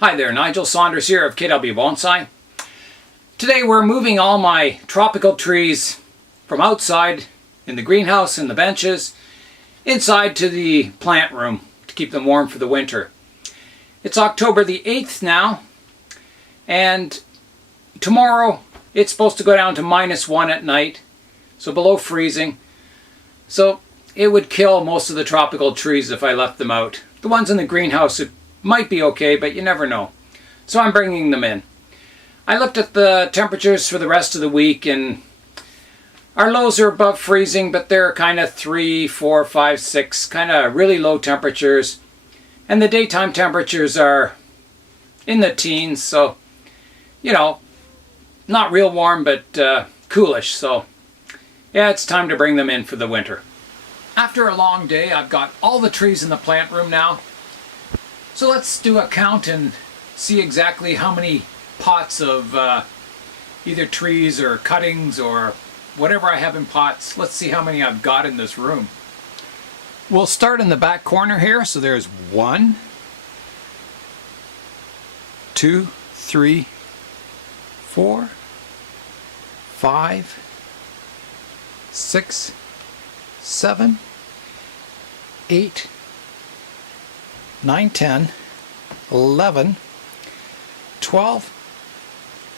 Hi there, Nigel Saunders here of KW Bonsai. Today we're moving all my tropical trees from outside in the greenhouse and the benches inside to the plant room to keep them warm for the winter. It's October the 8th now, and tomorrow it's supposed to go down to -1 at night, so below freezing. So it would kill most of the tropical trees if I left them out. The ones in the greenhouse might be okay, but you never know. So I'm bringing them in. I looked at the temperatures for the rest of the week, and our lows are above freezing, but they're kind of 3, 4, 5, 6, kind of really low temperatures. And the daytime temperatures are in the teens, so, you know, not real warm, but coolish. So, yeah, it's time to bring them in for the winter. After a long day, I've got all the trees in the plant room now. So let's do a count and see exactly how many pots of either trees or cuttings or whatever I have in pots. Let's see how many I've got in this room. We'll start in the back corner here. So there's 1, 2, 3, 4, 5, 6, 7, 8, 9, 10, 11, 12,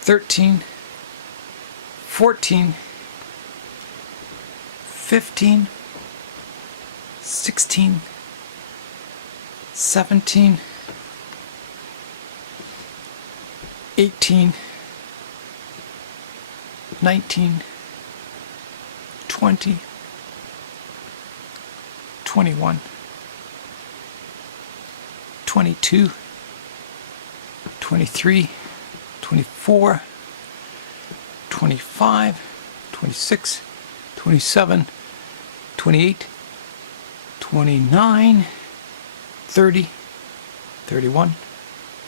13, 14, 15, 16, 17, 18, 19, 20, 21, 22, 23, 24, 25, 26, 27, 28, 29, 30, 31,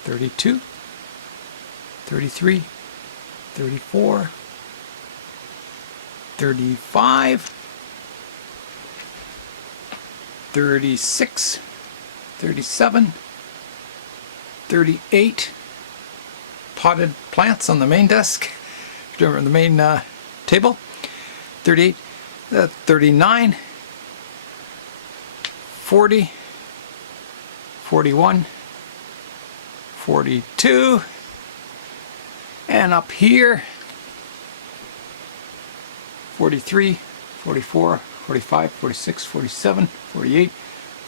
32, 33, 34, 35, 36, 37, 38 potted plants on the main desk, or the main table, 38, 39, 40, 41, 42, and up here, 43, 44, 45, 46, 47, 48,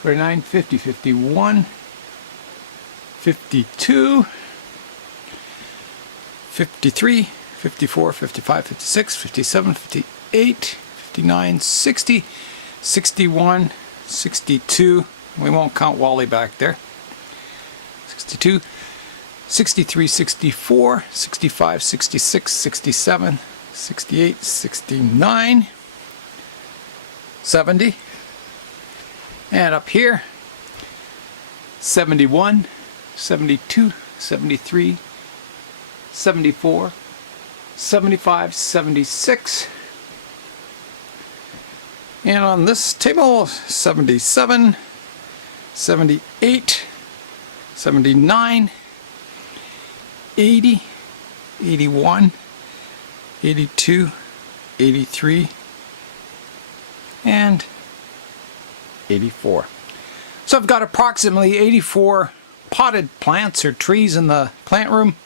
49, 50, 51, 52, 53, 54, 55, 56, 57, 58, 59, 60, 61, 62, we won't count Wally back there, 62, 63, 64, 65, 66, 67, 68, 69, 70, and up here, 71, 72, 73, 74, 75, 76, and on this table, 77, 78, 79, 80, 81, 82, 83, and 84. So I've got approximately 84 potted plants or trees in the plant room.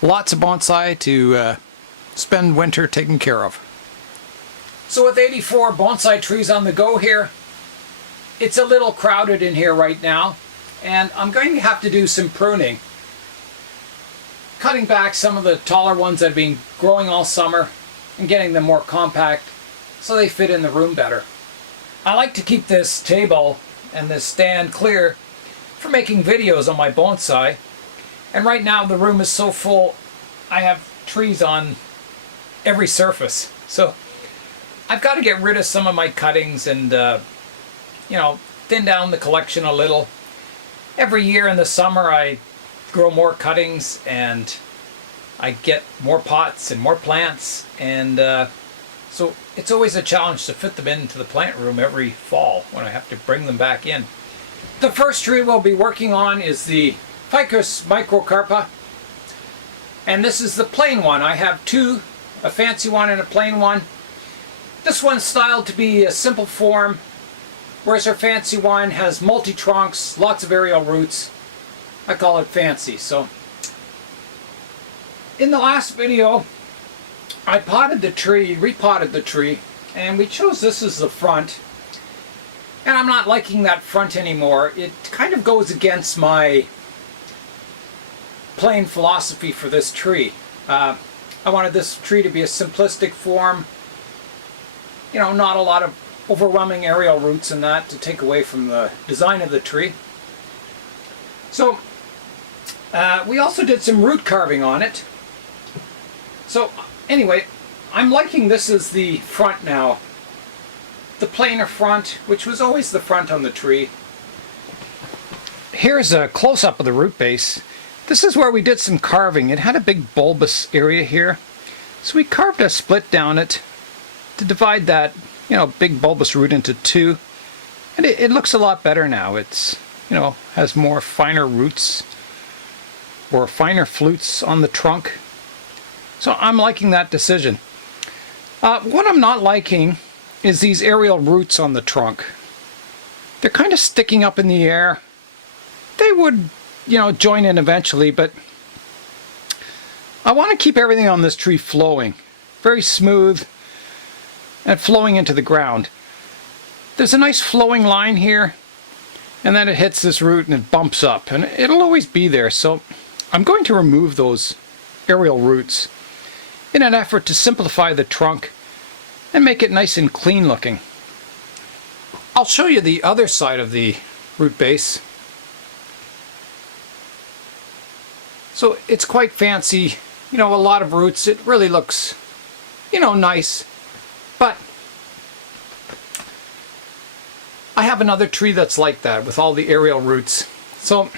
Lots of bonsai to spend winter taking care of. So with 84 bonsai trees on the go here, it's a little crowded in here right now, and I'm going to have to do some pruning. Cutting back some of the taller ones that have been growing all summer and getting them more compact so they fit in the room better. I like to keep this table and this stand clear for making videos on my bonsai, and right now the room is so full I have trees on every surface, so I've got to get rid of some of my cuttings and you know, thin down the collection a little. Every year in the summer I grow more cuttings and I get more pots and more plants, and so it's always a challenge to fit them into the plant room every fall when I have to bring them back in. The first tree we'll be working on is the Ficus microcarpa, and this is the plain one. I have two, a fancy one and a plain one. This one's styled to be a simple form, whereas our fancy one has multi-trunks, lots of aerial roots. I call it fancy. So in the last video I potted the tree, repotted the tree, and we chose this as the front. And I'm not liking that front anymore. It kind of goes against my plain philosophy for this tree. I wanted this tree to be a simplistic form. You know, not a lot of overwhelming aerial roots and that to take away from the design of the tree. So we also did some root carving on it. So anyway, I'm liking this as the front now. The plainer front, which was always the front on the tree. Here's a close-up of the root base. This is where we did some carving. It had a big bulbous area here. So we carved a split down it to divide that, you know, big bulbous root into two. And it looks a lot better now. It's, you know, has more finer roots or finer flutes on the trunk. So I'm liking that decision. What I'm not liking is these aerial roots on the trunk. They're kind of sticking up in the air. They would, you know, join in eventually, but I want to keep everything on this tree flowing. Very smooth and flowing into the ground. There's a nice flowing line here, and then it hits this root and it bumps up, and it'll always be there. So I'm going to remove those aerial roots in an effort to simplify the trunk and make it nice and clean looking. I'll show you the other side of the root base. So it's quite fancy, you know, a lot of roots. It really looks, you know, nice. But I have another tree that's like that with all the aerial roots. So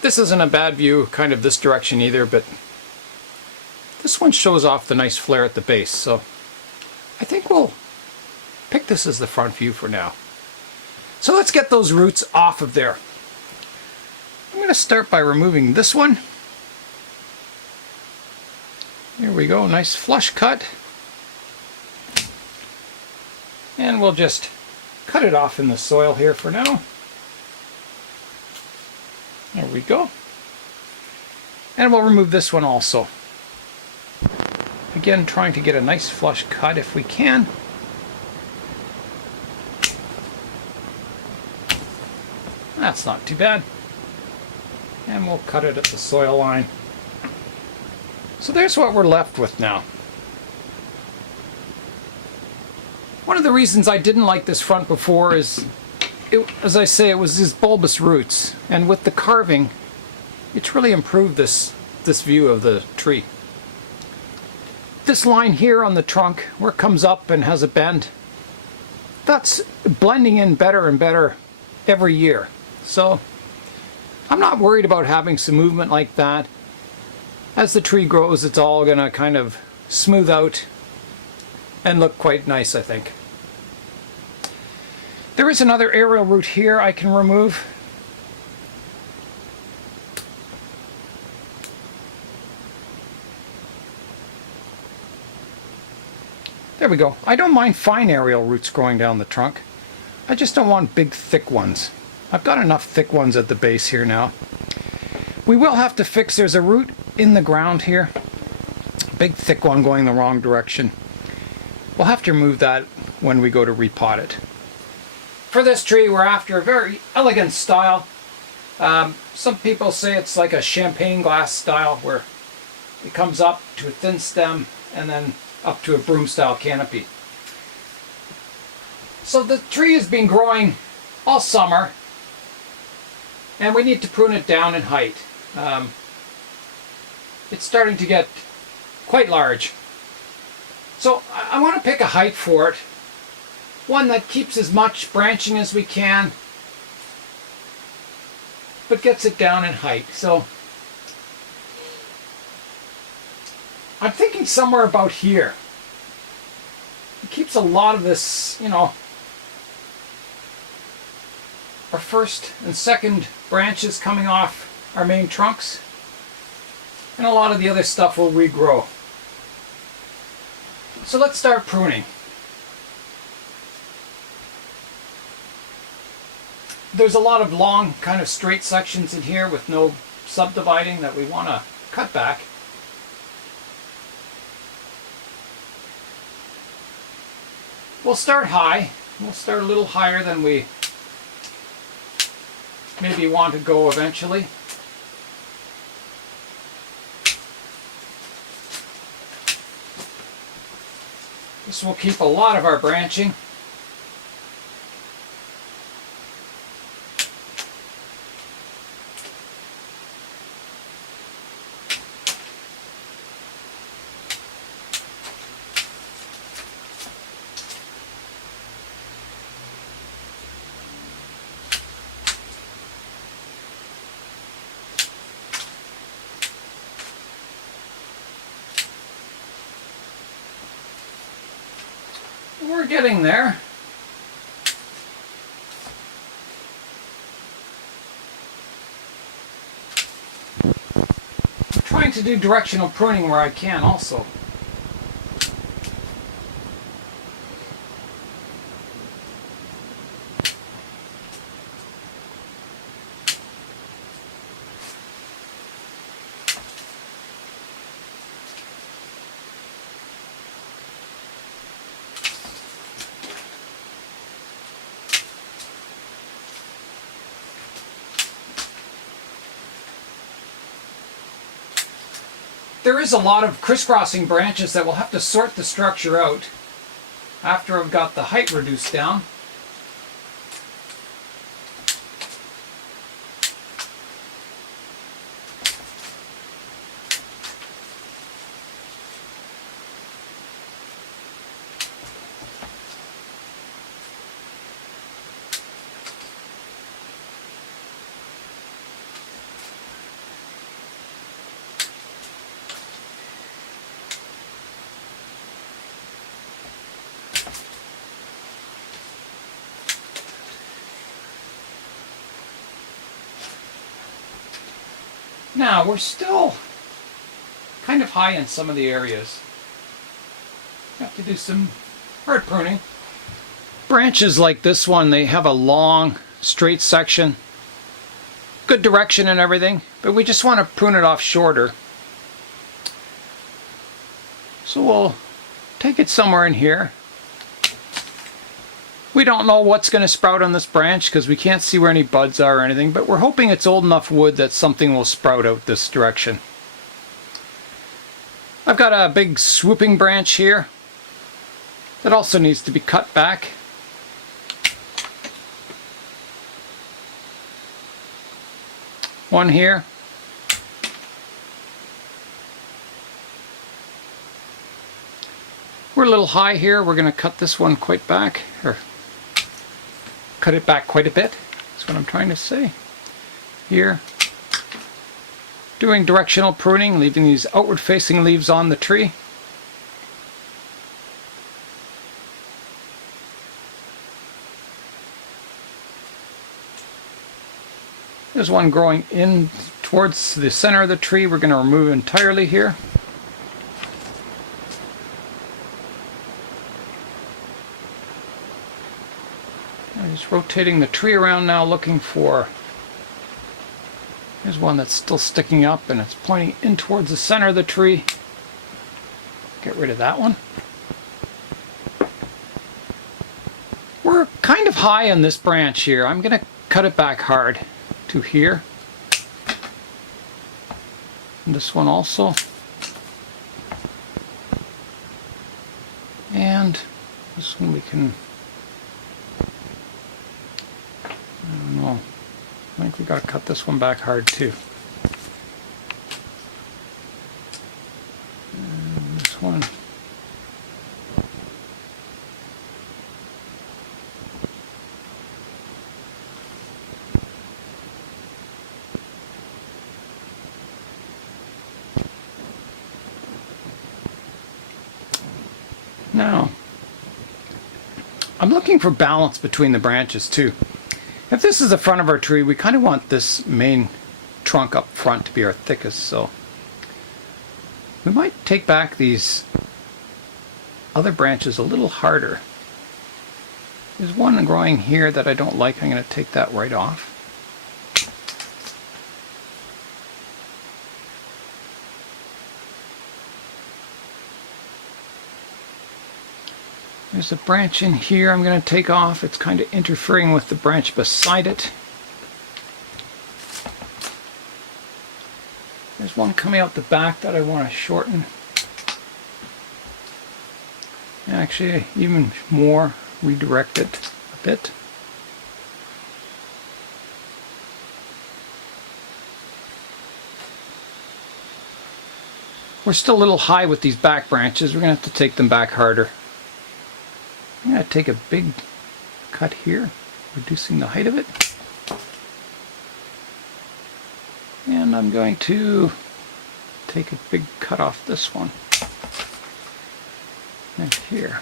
this isn't a bad view, kind of this direction either, but this one shows off the nice flare at the base. So I think we'll pick this as the front view for now. So let's get those roots off of there. I'm going to start by removing this one. Here we go, nice flush cut. And we'll just cut it off in the soil here for now. There we go. And we'll remove this one also. Again, trying to get a nice flush cut if we can. That's not too bad. And we'll cut it at the soil line. So there's what we're left with now. One of the reasons I didn't like this front before is, as I say, it was these bulbous roots. And with the carving, it's really improved this view of the tree. This line here on the trunk, where it comes up and has a bend, that's blending in better and better every year. So I'm not worried about having some movement like that. As the tree grows, it's all going to kind of smooth out and look quite nice, I think. There is another aerial root here I can remove. There we go. I don't mind fine aerial roots growing down the trunk. I just don't want big thick ones. I've got enough thick ones at the base here now. We will have to fix, there's a root in the ground here. Big thick one going the wrong direction. We'll have to remove that when we go to repot it. For this tree, we're after a very elegant style. Some people say it's like a champagne glass style where it comes up to a thin stem and then up to a broom style canopy. So the tree has been growing all summer and we need to prune it down in height. It's starting to get quite large. So I want to pick a height for it. One that keeps as much branching as we can, but gets it down in height. So I'm thinking somewhere about here. It keeps a lot of this, you know, our first and second branches coming off our main trunks, and a lot of the other stuff will regrow. So let's start pruning. There's a lot of long, kind of straight sections in here with no subdividing that we want to cut back. We'll start high. We'll start a little higher than we maybe want to go eventually. This will keep a lot of our branching. We're getting there. I'm trying to do directional pruning where I can also. There is a lot of crisscrossing branches that we'll have to sort the structure out after I've got the height reduced down. Now, we're still kind of high in some of the areas. Have to do some hard pruning. Branches like this one, they have a long, straight section. Good direction and everything, but we just want to prune it off shorter. So we'll take it somewhere in here. We don't know what's going to sprout on this branch because we can't see where any buds are or anything, but we're hoping it's old enough wood that something will sprout out this direction. I've got a big swooping branch here that also needs to be cut back. One here. We're a little high here. We're going to cut this one quite back, or cut it back quite a bit. That's what I'm trying to say. Here, doing directional pruning, leaving these outward facing leaves on the tree. There's one growing in towards the center of the tree. We're going to remove entirely here. I'm just rotating the tree around now, looking for... Here's one that's still sticking up and it's pointing in towards the center of the tree. Get rid of that one. We're kind of high on this branch here. I'm going to cut it back hard to here. And this one also. And this one we can... I don't know. I think we got to cut this one back hard too. And this one. Now, I'm looking for balance between the branches too. If this is the front of our tree, we kind of want this main trunk up front to be our thickest, so we might take back these other branches a little harder. There's one growing here that I don't like. I'm going to take that right off. There's a branch in here I'm going to take off. It's kind of interfering with the branch beside it. There's one coming out the back that I want to shorten. Actually, even more, redirect it a bit. We're still a little high with these back branches. We're going to have to take them back harder. I'm going to take a big cut here, reducing the height of it. And I'm going to take a big cut off this one. And here.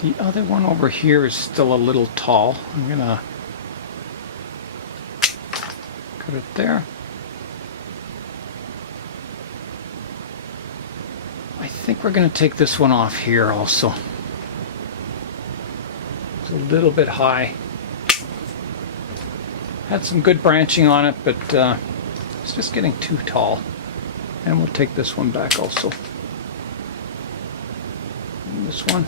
The other one over here is still a little tall. I'm going to cut it there. I think we're going to take this one off here also. It's a little bit high. Had some good branching on it, but it's just getting too tall. And we'll take this one back also. And this one.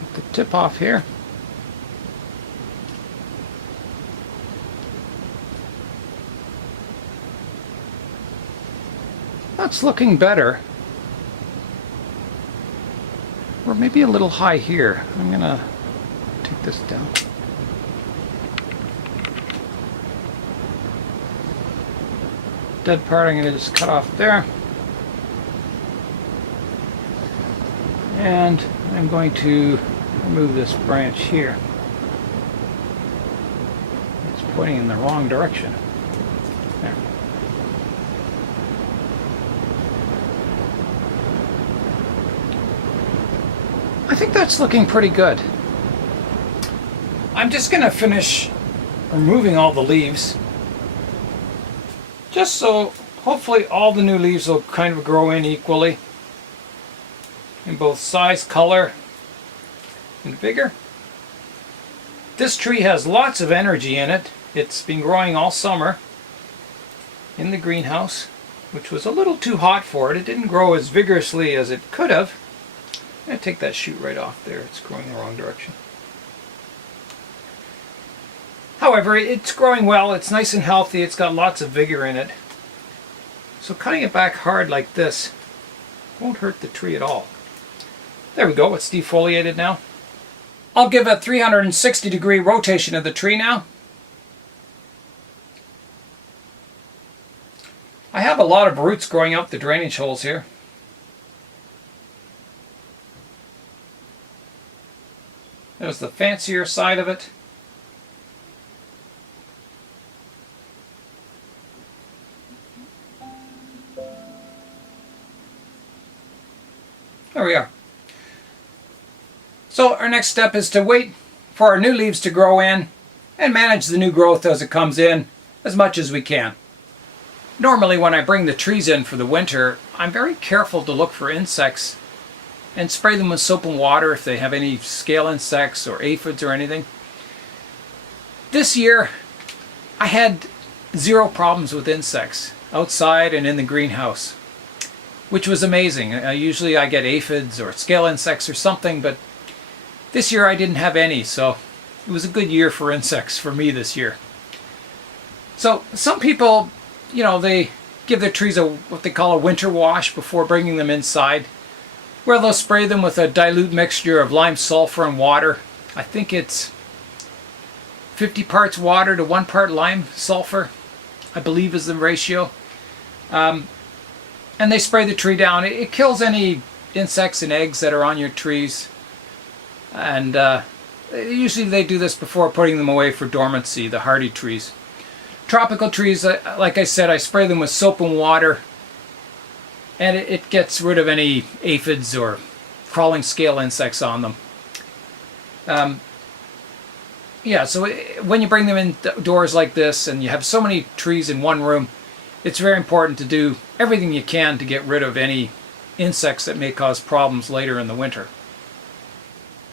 Take the tip off here. That's looking better. Or maybe a little high here. I'm going to take this down. Dead part I'm going to just cut off there. And I'm going to remove this branch here. It's pointing in the wrong direction. There. I think that's looking pretty good. I'm just going to finish removing all the leaves, just so hopefully all the new leaves will kind of grow in equally in both size, color, and vigor. This tree has lots of energy in it. It's been growing all summer in the greenhouse, which was a little too hot for it. It didn't grow as vigorously as it could have. I'm going to take that shoot right off there. It's growing in the wrong direction. However, it's growing well. It's nice and healthy. It's got lots of vigor in it. So cutting it back hard like this won't hurt the tree at all. There we go. It's defoliated now. I'll give a 360-degree rotation of the tree now. I have a lot of roots growing out the drainage holes here. There's the fancier side of it. There we are. So our next step is to wait for our new leaves to grow in and manage the new growth as it comes in as much as we can. Normally when I bring the trees in for the winter, I'm very careful to look for insects and spray them with soap and water if they have any scale insects or aphids or anything. This year I had zero problems with insects outside and in the greenhouse, which was amazing. Usually I get aphids or scale insects or something, but this year I didn't have any, so it was a good year for insects for me this year. So some people, you know, they give their trees what they call a winter wash before bringing them inside, where they'll spray them with a dilute mixture of lime sulfur and water. I think it's 50 parts water to 1 part lime sulfur, I believe is the ratio. And they spray the tree down. It kills any insects and eggs that are on your trees. And usually they do this before putting them away for dormancy, the hardy trees. Tropical trees, like I said, I spray them with soap and water, and it gets rid of any aphids or crawling scale insects on them. Yeah, so when you bring them indoors like this and you have so many trees in one room, it's very important to do everything you can to get rid of any insects that may cause problems later in the winter.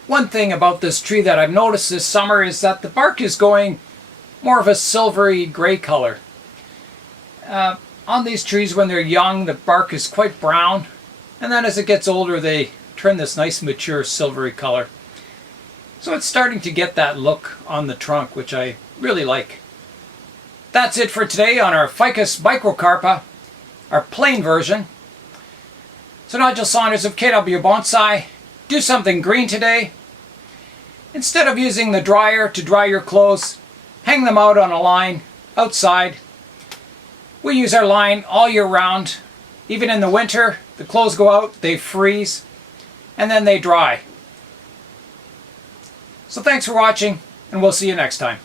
One thing about this tree that I've noticed this summer is that the bark is going more of a silvery gray color. On these trees when they're young, the bark is quite brown, and then as it gets older they turn this nice mature silvery color. So it's starting to get that look on the trunk, which I really like. That's it for today on our Ficus microcarpa, our plain version. So Nigel Saunders of KW Bonsai, do something green today. Instead of using the dryer to dry your clothes, hang them out on a line outside. We use our line all year round. Even in the winter, the clothes go out, they freeze, and then they dry. So thanks for watching, and we'll see you next time.